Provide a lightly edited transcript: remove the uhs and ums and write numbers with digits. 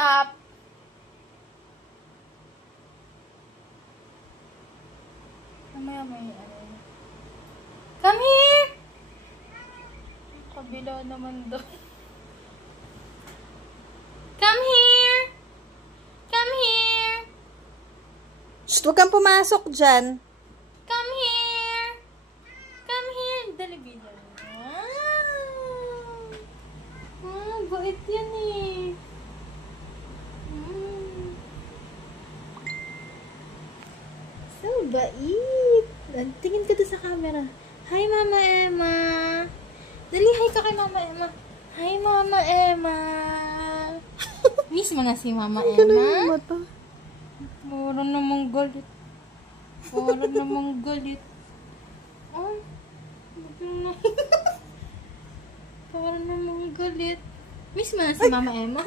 Stop. Mamaya may ano. Come here! Kabila naman doon. Come here! Come here! Shh, huwag kang pumasok dyan. Come here! Come here! Dali bilang. Bait yan eh. So bait. Tingin ka doon sa camera. Hi, Mama Emma. Dali, hi ka kay Mama Emma. Hi, Mama Emma. Miss mo na si Mama Emma. Yung mata. Para namang galit. Para namang galit. Ay, para namang galit. Miss mo na si Mama Emma.